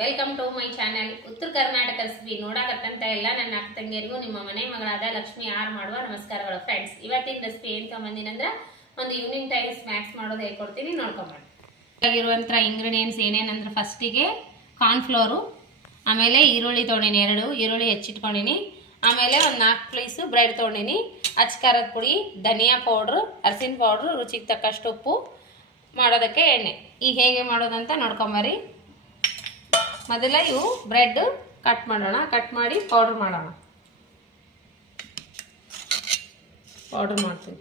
Welcome to my channel. ಉತ್ತರ Karnataka recipe ನೋಡಕತ್ತಂತ ಎಲ್ಲ ನನ್ನ ಅಕ್ಕ ತಂಗಿಯರಿಗೂ ನಿಮ್ಮ ಮನೆ ಮಗಳಾದ ಲಕ್ಷ್ಮಿ ಆರ್ ಮಾಡುವ ನಮಸ್ಕಾರಗಳು ಫ್ರೆಂಡ್ಸ್. ಇವತ್ತಿನ ರೆಸಿಪಿ ಏನು ತೊಗೊಂಬಂದಿನಂದ್ರೆ ಒಂದು ಈವ್ನಿಂಗ್ ಟೈಮ್ ಸ್ನ್ಯಾಕ್ಸ್ ಮಾಡೋದು ಹೇಳ್ಕೊಡ್ತೀನಿ, ನೋಡ್ಕೊಂಬಂడి. ಆಗಿರುವಂಥ ಇಂಗ್ರೀಡಿಯೆಂಟ್ಸ್ ಏನೇನಂದ್ರೆ ಫಸ್ಟಿಗೆ ಕಾರ್ನ್ಫ್ಲೋರು, ಆಮೇಲೆ ಈರುಳ್ಳಿ ತೊಗೊಂಡಿನಿ, 2 ಈರುಳ್ಳಿ ಹೆಚ್ಚಿಟ್ಕೊಂಡಿನಿ, ಆಮೇಲೆ ಒಂದು 4 ಪೀಸು ಬ್ರೆಡ್ ತೊಗೊಂಡಿನಿ, ಅಚ್ಕಾರದ ಪುಡಿ, ಧನಿಯಾ ಪೌಡ್ರು, ಅರಿಶಿನ ಪೌಡ್ರು, ರುಚಿಗೆ ತಕ್ಕಷ್ಟು ಉಪ್ಪು, ಮಾಡೋದಕ್ಕೆ ಎಣ್ಣೆ. ಈಗ ಹೇಗೆ ಮಾಡೋದಂತ ನೋಡ್ಕೊಂಬರಿ. ಮೊದಲ ಇವು ಬ್ರೆಡ್ ಕಟ್ ಮಾಡೋಣ, ಕಟ್ ಮಾಡಿ ಪೌಡ್ರ್ ಮಾಡೋಣ. ಪೌಡ್ರ್ ಮಾಡ್ತೀವಿ,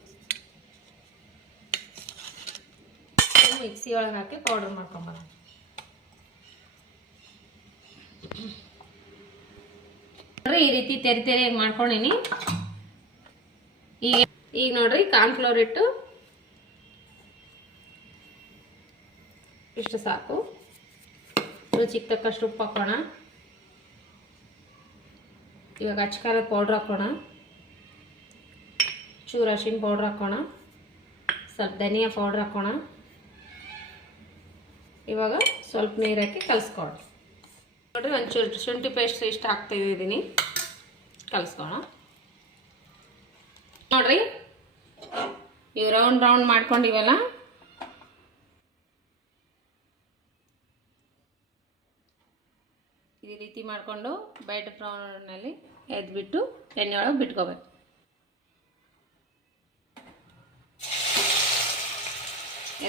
ಮಿಕ್ಸಿ ಒಳಗೆ ಹಾಕಿ ಪೌಡ್ರ್ ಮಾಡ್ಕೊಂಬರೋಣ. ಈ ರೀತಿ ತೆರೆ ತೆರೆಯಾಗಿ ಮಾಡ್ಕೊಂಡಿನಿ. ಈಗ ನೋಡ್ರಿ ಕಾರ್ನ್ಫ್ಲೋರ್ ಇಟ್ಟು ಇಷ್ಟು ಸಾಕು. ರುಚಿಗೆ ತಕ್ಕಷ್ಟು ಉಪ್ಪು ಹಾಕೋಣ. ಇವಾಗ ಅಚ್ಕಾರದ ಪೌಡ್ರ್ ಹಾಕೋಣ, ಚೂರು ಅರಿಶಿನ ಪೌಡ್ರ್ ಹಾಕೋಣ, ಸ್ವಲ್ಪ ಧನಿಯಾ ಪೌಡ್ರ್ ಹಾಕೋಣ. ಇವಾಗ ಸ್ವಲ್ಪ ನೀರು ಹಾಕಿ ಕಲಿಸ್ಕೊಳ್ಳೋಣ. ನೋಡಿರಿ ಒಂಚೂರು ಶುಂಠಿ ಪೇಸ್ಟ್ ಇಷ್ಟು ಹಾಕ್ತಾಯಿದ್ದೀನಿ, ಕಲಿಸ್ಕೊಳ್ಳೋಣ. ನೋಡ್ರಿ ಇವು ರೌಂಡ್ ರೌಂಡ್ ಮಾಡ್ಕೊಂಡಿವಲ್ಲ, ಈ ರೀತಿ ಮಾಡಿಕೊಂಡು ಬ್ರೆಡ್ ಫ್ರೌನಲ್ಲಿ ಎದ್ಬಿಟ್ಟು ಎಣ್ಣೆ ಒಳಗೆ ಬಿಟ್ಕೋಬೇಕು.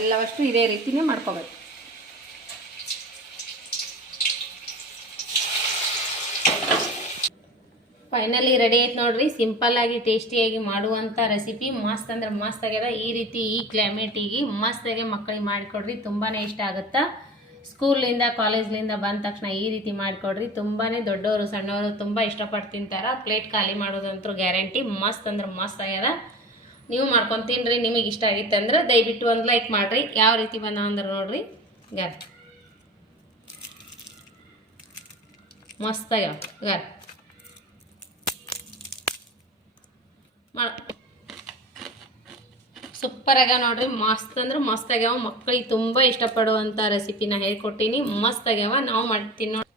ಎಲ್ಲವಷ್ಟು ಇದೇ ರೀತಿನೇ ಮಾಡ್ಕೋಬೇಕು. ಫೈನಲಿ ರೆಡಿ ಆಯ್ತು ನೋಡ್ರಿ. ಸಿಂಪಲ್ಲಾಗಿ ಟೇಸ್ಟಿಯಾಗಿ ಮಾಡುವಂಥ ರೆಸಿಪಿ ಮಸ್ತ್ ಅಂದ್ರೆ ಮಸ್ತ್ ಆಗ್ಯದ. ಈ ರೀತಿ ಈ ಕ್ಲೈಮೇಟಿಗೆ ಮಸ್ತಾಗೆ ಮಕ್ಕಳಿಗೆ ಮಾಡಿಕೊಡ್ರಿ, ತುಂಬಾ ಇಷ್ಟ ಆಗುತ್ತಾ. ಸ್ಕೂಲಿಂದ ಕಾಲೇಜ್ಲಿಂದ ಬಂದ ತಕ್ಷಣ ಈ ರೀತಿ ಮಾಡಿಕೊಡ್ರಿ, ತುಂಬಾ ದೊಡ್ಡವರು ಸಣ್ಣವರು ತುಂಬ ಇಷ್ಟಪಟ್ಟು ತಿಂತಾರೆ. ಪ್ಲೇಟ್ ಖಾಲಿ ಮಾಡೋದಂತೂ ಗ್ಯಾರಂಟಿ. ಮಸ್ತ್ ಅಂದ್ರೆ ಮಸ್ತ್ ಆಗ್ಯದ. ನೀವು ಮಾಡ್ಕೊಂಡು ತಿನ್ನಿರಿ. ನಿಮಗೆ ಇಷ್ಟ ಆಗಿತ್ತು ಅಂದ್ರೆ ದಯವಿಟ್ಟು ಒಂದು ಲೈಕ್ ಮಾಡಿರಿ. ಯಾವ ರೀತಿ ಬಂದ ಅಂದ್ರೆ ನೋಡ್ರಿ, ಗ್ಯಾರ ಮಸ್ತ್ ಆಗ್ಯಾವ. ಗ್ಯಾರ ಸೂಪರ್ ಆಗ್ಯಾವ ನೋಡ್ರಿ, ಮಸ್ತ್ ಅಂದ್ರೆ ಮಸ್ತ್ ಆಗ್ಯಾವ. ಮಕ್ಕಳಿಗೆ ತುಂಬ ಇಷ್ಟಪಡುವಂಥ ರೆಸಿಪಿನ ಹೇಳ್ಕೊಟ್ಟಿನಿ, ಮಸ್ತ್ ಆಗ್ಯಾವ. ನಾವು ಮಾಡ್ತೀನಿ ನೋಡಿ.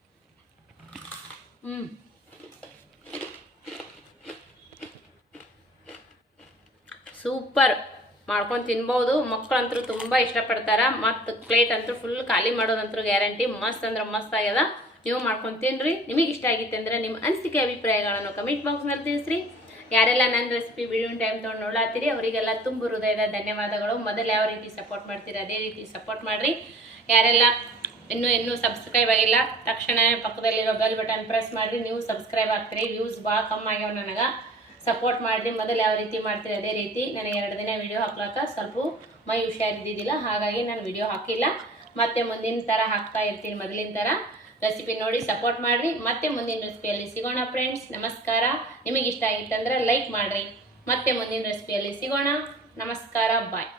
ಸೂಪರ್ ಮಾಡ್ಕೊಂಡು ತಿನ್ಬೋದು. ಮಕ್ಕಳಂತೂ ತುಂಬ ಇಷ್ಟಪಡ್ತಾರೆ. ಮತ್ತು ಪ್ಲೇಟ್ ಅಂತೂ ಫುಲ್ ಖಾಲಿ ಮಾಡೋದಂತೂ ಗ್ಯಾರಂಟಿ. ಮಸ್ತ್ ಅಂದ್ರೆ ಮಸ್ತ್ ಆಗ್ಯದ. ನೀವು ಮಾಡ್ಕೊಂಡು ತಿನ್ನಿರಿ. ನಿಮಗೆ ಇಷ್ಟ ಆಗಿತ್ತು ಅಂದರೆ ನಿಮ್ಮ ಅನಿಸಿಕೆ ಅಭಿಪ್ರಾಯಗಳನ್ನು ಕಮೆಂಟ್ ಬಾಕ್ಸ್ನಲ್ಲಿ ತಿಳಿಸ್ರಿ. ಯಾರೆಲ್ಲ ನನ್ನ ರೆಸಿಪಿ ವಿಡಿಯೋ ಟೈಮ್ ತೊಗೊಂಡು ನೋಡಾತೀರಿ ಅವರಿಗೆಲ್ಲ ತುಂಬ ಹೃದಯದ ಧನ್ಯವಾದಗಳು. ಮೊದಲು ಯಾವ ರೀತಿ ಸಪೋರ್ಟ್ ಮಾಡ್ತೀರಿ ಅದೇ ರೀತಿ ಸಪೋರ್ಟ್ ಮಾಡಿರಿ. ಯಾರೆಲ್ಲ ಇನ್ನೂ ಸಬ್ಸ್ಕ್ರೈಬ್ ಆಗಿಲ್ಲ ತಕ್ಷಣ ಪಕ್ಕದಲ್ಲಿರೋ ಬೆಲ್ ಬಟನ್ ಪ್ರೆಸ್ ಮಾಡಿರಿ. ನೀವು ಸಬ್ಸ್ಕ್ರೈಬ್ ಆಗ್ತೀರಿ. ವ್ಯೂಸ್ ಭಾಳ ಕಮ್ಮಿ ಆಗ್ಯಾವ, ನನಗೆ ಸಪೋರ್ಟ್ ಮಾಡಿರಿ. ಮೊದಲು ಯಾವ ರೀತಿ ಮಾಡ್ತೀರಿ ಅದೇ ರೀತಿ. ನನಗೆ 2 ದಿನ ವಿಡಿಯೋ ಹಾಕ್ಲಿಕ್ಕೆ ಸ್ವಲ್ಪ ಮೈ ಹುಷಾರಿದ್ದಿದ್ದಿಲ್ಲ, ಹಾಗಾಗಿ ನಾನು ವಿಡಿಯೋ ಹಾಕಿಲ್ಲ. ಮತ್ತೆ ಮುಂದಿನ ಥರ ಹಾಕ್ತಾ ಇರ್ತೀನಿ, ಮೊದಲಿನ ಥರ ರೆಸಿಪಿ ನೋಡಿ ಸಪೋರ್ಟ್ ಮಾಡಿರಿ. ಮತ್ತೆ ಮುಂದಿನ ರೆಸಿಪಿಯಲ್ಲಿ ಸಿಗೋಣ ಫ್ರೆಂಡ್ಸ್. ನಮಸ್ಕಾರ. ನಿಮಗೆ ಇಷ್ಟ ಆಗಿತ್ತಂದ್ರೆ ಲೈಕ್ ಮಾಡಿರಿ. ಮತ್ತೆ ಮುಂದಿನ ರೆಸಿಪಿಯಲ್ಲಿ ಸಿಗೋಣ. ನಮಸ್ಕಾರ, ಬಾಯ್.